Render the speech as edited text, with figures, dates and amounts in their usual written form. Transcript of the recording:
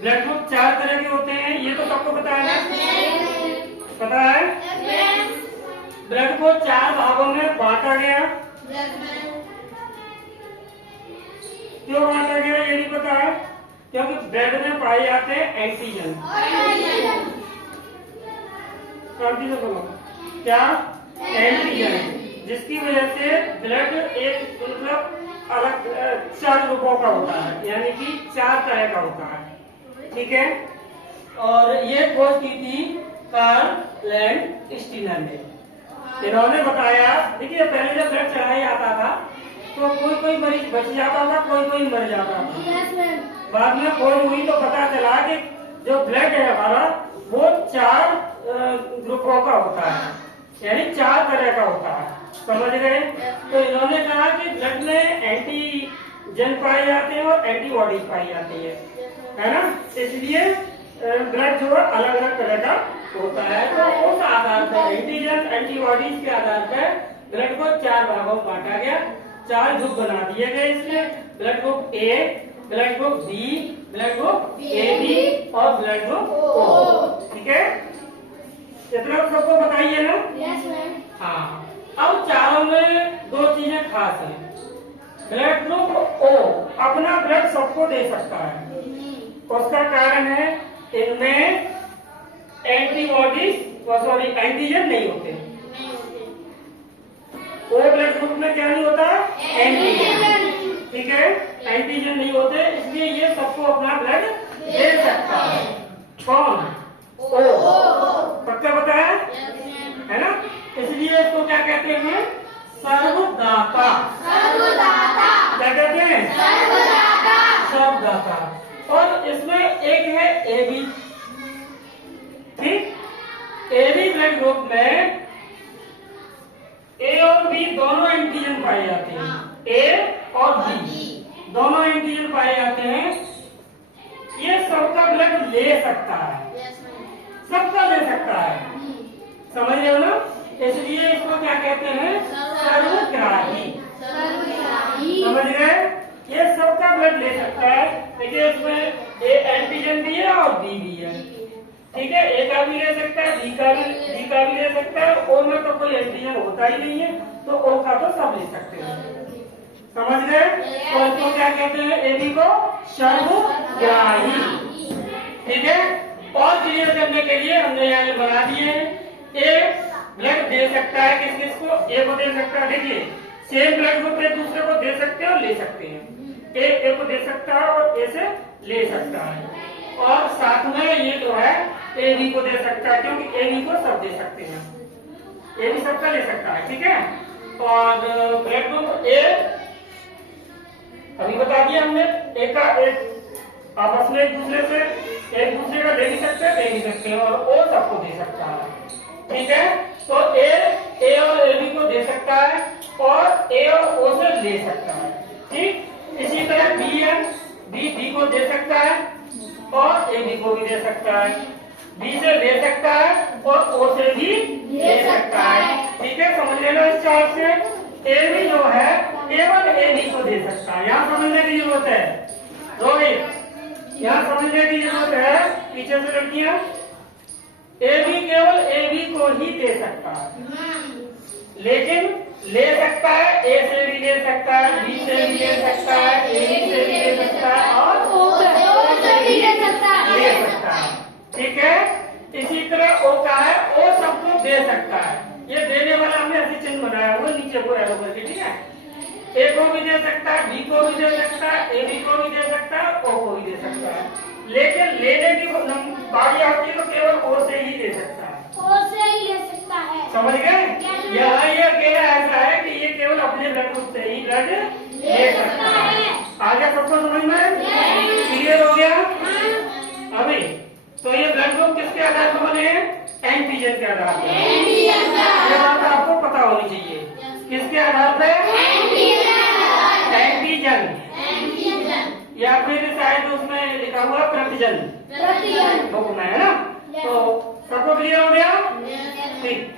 Blood group 4 तरह के होते हैं, ये तो सबको पता है ना, पता है। ब्लड को 4 भागों में बांटा गया, क्यों बांटा गया ये नहीं पता है, क्योंकि ब्लड में पाए जाते हैं एंटीजन। क्या? एंटीजन, जिसकी वजह से ब्लड एक मतलब अलग 4 ग्रुपों का होता है, यानी कि 4 तरह का होता है, ठीक है। और ये खोज की थी कार्ल लैंडस्टीनर ने। इन्होंने बताया, देखिए पहले जब ब्लड चढ़ाया जाता था तो कोई कोई मरीज बच जाता था, कोई कोई मर जाता था। बाद में खोज हुई तो पता चला कि जो ब्लड है हमारा वो 4 ग्रुपों का होता है, यानी 4 तरह का होता है, समझ गए। तो इन्होंने कहा कि ब्लड में एंटीजन पाए जाते हैं और एंटीबॉडीज पाई जाती है ना, इसलिए ब्लड जो है अलग अलग तरह का होता है। तो उस आधार पर एंटीजन एंटीबॉडीज के आधार पर ब्लड को 4 भागों में बांटा गया, 4 ग्रुप बना दिए गए इसमें, blood group A, blood group B, blood group AB और ब्लड ग्रुप O, ठीक है। इतना सबको बताइए ना। हाँ, अब चारों में 2 चीजें खास हैं। ब्लड ग्रुप O अपना ब्लड सबको दे सकता है, उसका कारण है इनमें एंटीबॉडीज सॉरी एंटीजन नहीं होते। ओ ब्लड ग्रुप में क्या नहीं होता? एंटीजन, ठीक है, एंटीजन नहीं होते, इसलिए ये सबको अपना ब्लड दे सकता है। कौन? ओ, पक्का पता है ना, इसलिए इसको क्या कहते हैं? सर्वदाता। क्या कहते हैं? सर्वदाता। और इसमें एक है AB, ठीक। AB ब्लड ग्रुप में A और B दोनों एंटीजन पाए जाते हैं, A और B दोनों एंटीजन पाए जाते हैं। ये सबका ब्लड ले सकता है, सबका ले सकता है, समझ रहे हो ना, इसलिए इसको क्या कहते हैं? सर्वग्राही। समझ गए, ये सबका ब्लड ले सकता है। देखिए इसमें A एंटीजन भी है और B भी है, ठीक है, A का भी ले सकता है, B का भी ले सकता है। O में तो कोई एंटीजन होता ही नहीं है, तो O का तो सब ले सकते हैं, समझ गए। तो इसको क्या कहते हैं? AB को सर्वग्राही, ठीक है। और क्लियर करने के लिए हमने यहाँ बना दिए हैं, A ब्लड दे सकता है किस किस को? A को दे सकता है, देखिए सेम ब्लड ग्रुप एक दूसरे को दे सकते हैं और ले सकते हैं। A को दे सकता है और A से ले सकता है, और साथ में ये जो है AB को दे सकता है, क्योंकि AB को सब दे सकते हैं, AB सबका ले सकता है, ठीक है। और ब्लड ग्रुप A अभी बता दिया हमने, एक का एक आपस में एक दूसरे का दे भी सकते हैं, दे भी सकते हैं, और O सबको दे सकता है, ठीक है। तो A और AB को दे सकता है और A और O से ले सकता है, ठीक। इसी तरह B को दे सकता है और AB को भी दे सकता है, B से ले सकता है और O से भी ले सकता है, ठीक है। समझ लेना इस चार्ट से, AB जो है केवल AB को दे सकता है, यहाँ समझने की जरूरत है रोहित, यहाँ समझने की जरूरत है, पीछे से लड़कियां। AB केवल AB को ही दे सकता है, लेकिन ले सकता है A से भी ले सकता है, B से भी ले सकता है, AB से भी ले सकता है और O से भी ले सकता है, ठीक है। इसी तरह O का है, O सबको दे सकता है, ये देने वाला हमने ऐसे चिन्ह बनाया हुआ नीचे को एरो करके, ठीक है। A को भी दे सकता है, B को भी दे सकता है, AB को भी दे सकता है, O को भी दे सकता है, लेकिन लेने की बारी आती है तो केवल O से ही ले सकता है, समझ गए। यहाँ ये अकेला ऐसा है कि ये केवल अपने ब्लड ग्रुप से ही ब्लड ले सकता है। आगे सबको समझ में क्लियर हो गया अभी। तो ये ब्लड ग्रुप किसके आधार पर बने हैं? एंटीजन के आधार पर, ये बात आपको पता होनी चाहिए। किसके आधार पर? एंटीजन, या फिर शायद उसमें लिखा हुआ प्रतिजन बुक में, है ना। तो सबको क्लियर हो गया, ठीक।